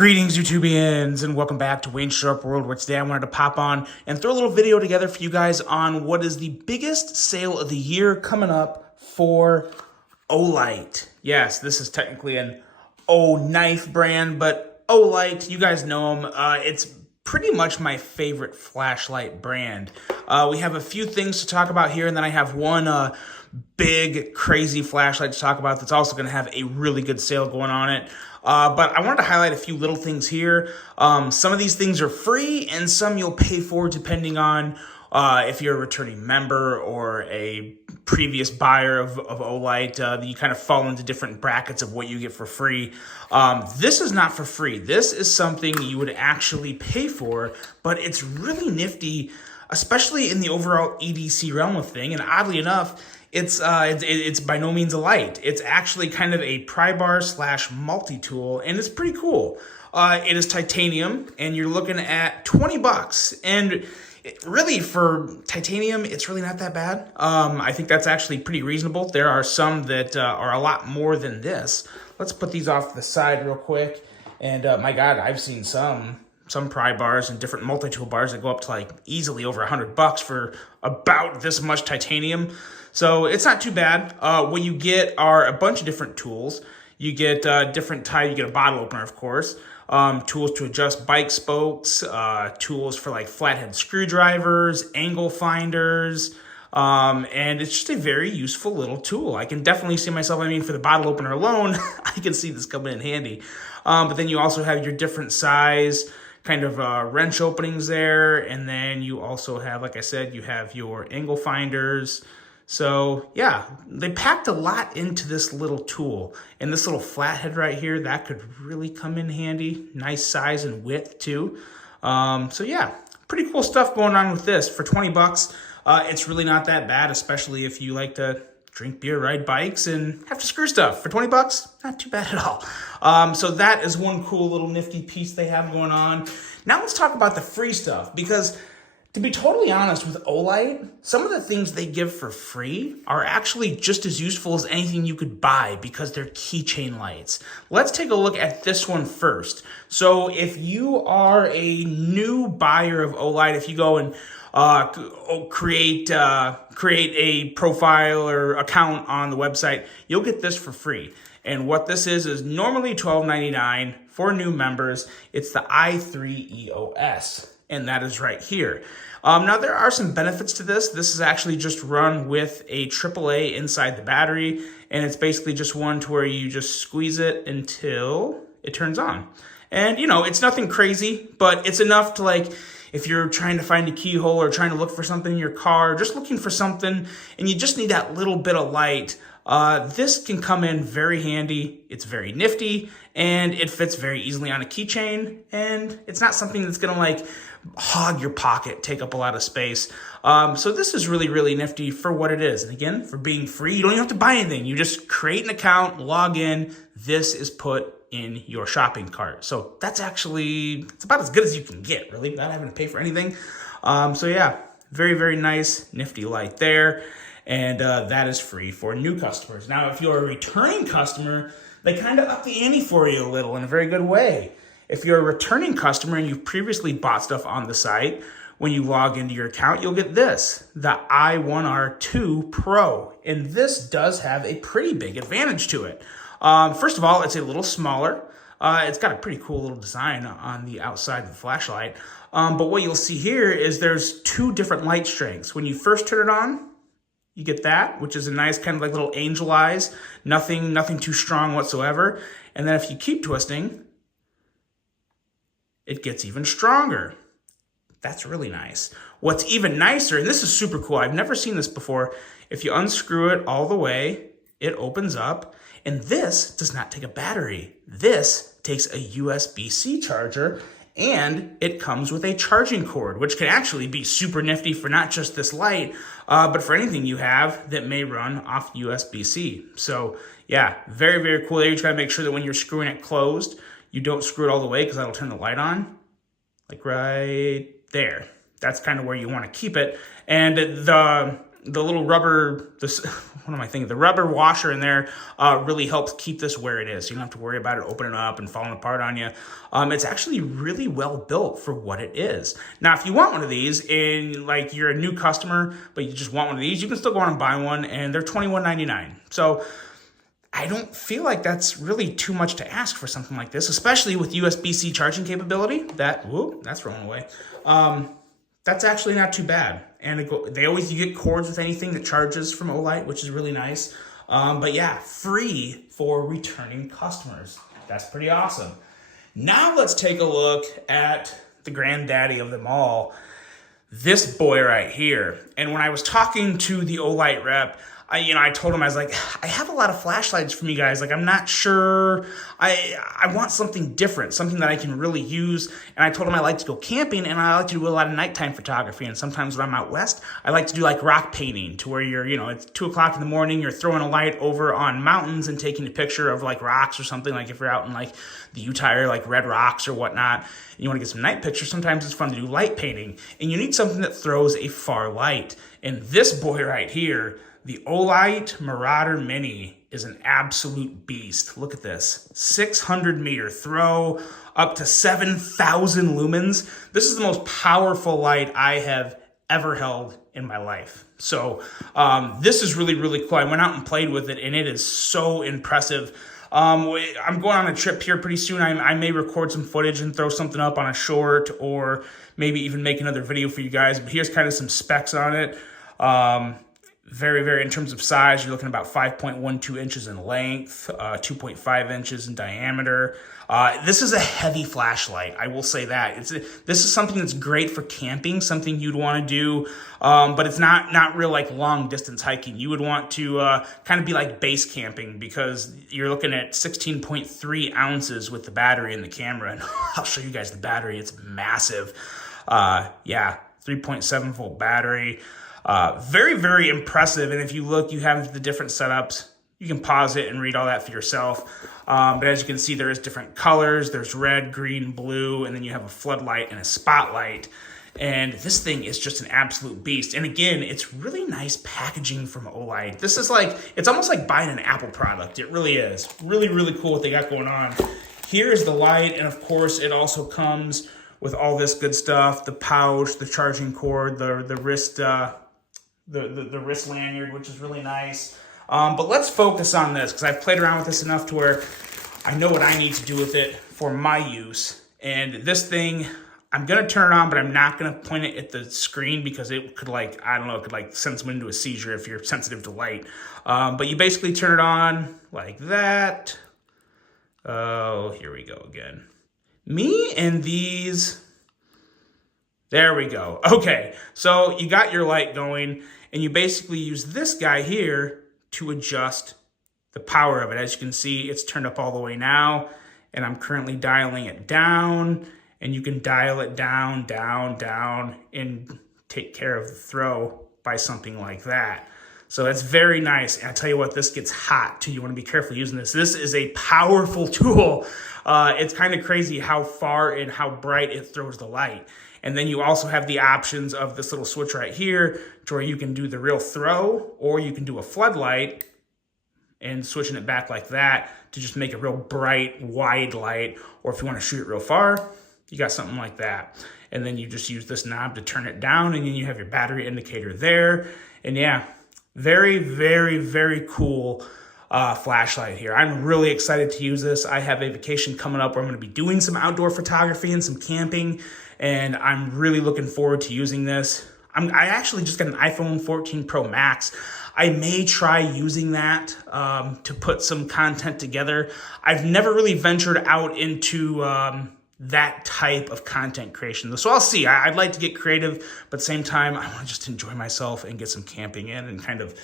Greetings, YouTubians, and welcome back to Wayne's Sharp World, where today I wanted to pop on and throw a little video together for you guys on what is the biggest sale of the year coming up for Olight. Yes, this is technically an O-Knife brand, but Olight, you guys know them. It's pretty much my favorite flashlight brand. We have a few things to talk about here, and then I have one big, crazy flashlight to talk about that's also going to have a really good sale going on it. But I wanted to highlight a few little things here. Some of these things are free, and some you'll pay for depending on if you're a returning member or a previous buyer of Olight. You kind of fall into different brackets of what you get for free. This is not for free. This is something you would actually pay for, but it's really nifty, especially in the overall EDC realm of thing. And oddly enough, it's by no means a light. It's actually kind of a pry bar / multi-tool, and it's pretty cool. It is titanium, and you're looking at 20 bucks. And really, for titanium, it's really not that bad. I think that's actually pretty reasonable. There are some that are a lot more than this. Let's put these off to the side real quick. And my God, I've seen some pry bars and different multi-tool bars that go up to like easily over 100 bucks for about this much titanium. So it's not too bad. What you get are a bunch of different tools. You get different types. You get a bottle opener, of course. Tools to adjust bike spokes. Tools for like flathead screwdrivers, angle finders. And it's just a very useful little tool. I can definitely see myself, for the bottle opener alone, I can see this coming in handy. But then you also have your different size kind of wrench openings there. And then you also have, like I said, you have your angle finders. So yeah, they packed a lot into this little tool. And this little flathead right here, that could really come in handy. Nice size and width too. So yeah, pretty cool stuff going on with this. For 20 bucks, it's really not that bad, especially if you like to drink beer, ride bikes, and have to screw stuff. For 20 bucks, not too bad at all. So that is one cool little nifty piece they have going on. Now let's talk about the free stuff, because to be totally honest with Olight, some of the things they give for free are actually just as useful as anything you could buy because they're keychain lights. Let's take a look at this one first. So if you are a new buyer of Olight, if you go and create a profile or account on the website, you'll get this for free. And what this is normally $12.99 for new members. It's the i3 EOS. And that is right here. Now, there are some benefits to this. This is actually just run with a AAA inside the battery, and it's basically just one to where you just squeeze it until it turns on. And, it's nothing crazy, but it's enough to, like, if you're trying to find a keyhole or trying to look for something in your car, just looking for something, and you just need that little bit of light, this can come in very handy. It's very nifty, and it fits very easily on a keychain, and it's not something that's going to like hog your pocket, take up a lot of space. So this is really, really nifty for what it is. And again, for being free, you don't even have to buy anything. You just create an account, log in. This is put in your shopping cart. So that's actually, it's about as good as you can get, really, without having to pay for anything. So yeah, very, very nice, nifty light there. And that is free for new customers. Now, if you're a returning customer, they kind of up the ante for you a little in a very good way. If you're a returning customer and you've previously bought stuff on the site, when you log into your account, you'll get this, the i1R2 Pro. And this does have a pretty big advantage to it. First of all, it's a little smaller. It's got a pretty cool little design on the outside of the flashlight. But what you'll see here is there's two different light strengths. When you first turn it on, you get that, which is a nice kind of like little angel eyes, nothing too strong whatsoever. And then if you keep twisting, it gets even stronger. That's really nice. What's even nicer, and this is super cool, I've never seen this before, if you unscrew it all the way, it opens up, and this does not take a battery. This takes a USB-C charger, and it comes with a charging cord, which can actually be super nifty for not just this light, but for anything you have that may run off USB-C. So yeah, very, very cool. You try to make sure that when you're screwing it closed, you don't screw it all the way because that'll turn the light on, like right there. That's kind of where you want to keep it. And the the little rubber, what am I thinking? The rubber washer in there really helps keep this where it is. So you don't have to worry about it opening up and falling apart on you. It's actually really well built for what it is. Now, if you want one of these and like you're a new customer, but you just want one of these, you can still go on and buy one, and they're $21.99. So I don't feel like that's really too much to ask for something like this, especially with USB-C charging capability. That's rolling away. That's actually not too bad. And you get cords with anything that charges from Olight, which is really nice. But yeah, free for returning customers. That's pretty awesome. Now let's take a look at the granddaddy of them all, this boy right here. And when I was talking to the Olight rep, I told him, I was like, I have a lot of flashlights from you guys. Like, I'm not sure. I want something different, something that I can really use. And I told him I like to go camping, and I like to do a lot of nighttime photography. And sometimes when I'm out west, I like to do like rock painting, to where it's 2 o'clock in the morning, you're throwing a light over on mountains and taking a picture of like rocks or something. Like if you're out in like the Utah or like red rocks or whatnot, and you want to get some night pictures, sometimes it's fun to do light painting. And you need something that throws a far light. And this boy right here, the Olight Marauder Mini, is an absolute beast. Look at this. 600-meter throw, up to 7,000 lumens. This is the most powerful light I have ever held in my life. So this is really, really cool. I went out and played with it, and it is so impressive. I'm going on a trip here pretty soon. I may record some footage and throw something up on a short, or maybe even make another video for you guys. But here's kind of some specs on it. Very, very, in terms of size, you're looking about 5.12 inches in length, 2.5 inches in diameter. This is a heavy flashlight, I will say that. This is something that's great for camping, something you'd want to do, but it's not real like long distance hiking. You would want to kind of be like base camping, because you're looking at 16.3 ounces with the battery in the camera. And I'll show you guys the battery. It's massive. 3.7 volt battery. Very, very impressive. And if you look, you have the different setups. You can pause it and read all that for yourself. But as you can see, there is different colors. There's red, green, blue, and then you have a floodlight and a spotlight. And this thing is just an absolute beast. And again, it's really nice packaging from Olight. This is like, it's almost like buying an Apple product. It really is. Really, really cool what they got going on. Here's the light. And of course, it also comes with all this good stuff: the pouch, the charging cord, the wrist, the wrist lanyard, which is really nice. But let's focus on this, because I've played around with this enough to where I know what I need to do with it for my use. And this thing, I'm going to turn it on, but I'm not going to point it at the screen, because it could it could send someone into a seizure if you're sensitive to light. But you basically turn it on like that. Oh, here we go again. Me and these. There we go. Okay, so you got your light going, and you basically use this guy here to adjust the power of it. As you can see, it's turned up all the way now, and I'm currently dialing it down, and you can dial it down, down, down, and take care of the throw by something like that. So that's very nice. And I tell you what, this gets hot too. You want to be careful using this. This is a powerful tool. It's kind of crazy how far and how bright it throws the light. And then you also have the options of this little switch right here, to where you can do the real throw, or you can do a floodlight and switching it back like that to just make a real bright, wide light. Or if you want to shoot it real far, you got something like that. And then you just use this knob to turn it down, and then you have your battery indicator there. And yeah, very, very, very cool flashlight here. I'm really excited to use this. I have a vacation coming up where I'm going to be doing some outdoor photography and some camping, and I'm really looking forward to using this. I actually just got an iPhone 14 Pro Max. I may try using that to put some content together. I've never really ventured out into that type of content creation. So I'll see. I'd like to get creative, but at the same time, I want to just enjoy myself and get some camping in and kind of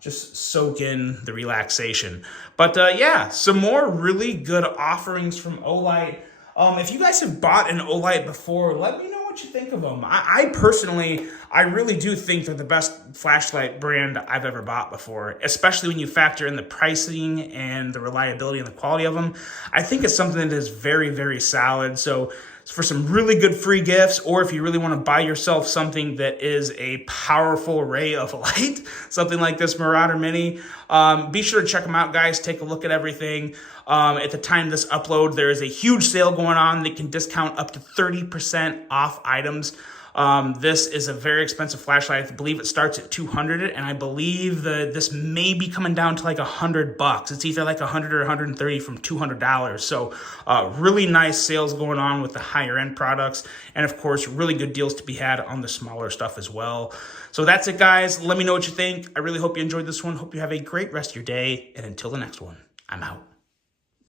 just soak in the relaxation. But yeah, some more really good offerings from Olight. If you guys have bought an Olight before, let me know what you think of them. I personally, I really do think they're the best flashlight brand I've ever bought before, especially when you factor in the pricing and the reliability and the quality of them. I think it's something that is very, very solid. So for some really good free gifts, or if you really want to buy yourself something that is a powerful array of light, something like this Marauder Mini. Be sure to check them out, guys. Take a look at everything. At the time of this upload, there is a huge sale going on that can discount up to 30% off items. This is a very expensive flashlight. I believe it starts at $200, and I believe this may be coming down to like $100. It's either like $100 or $130 from $200. So really nice sales going on with the higher end products, and of course, really good deals to be had on the smaller stuff as well. So that's it, guys. Let me know what you think. I really hope you enjoyed this one. Hope you have a great rest of your day, and until the next one, I'm out.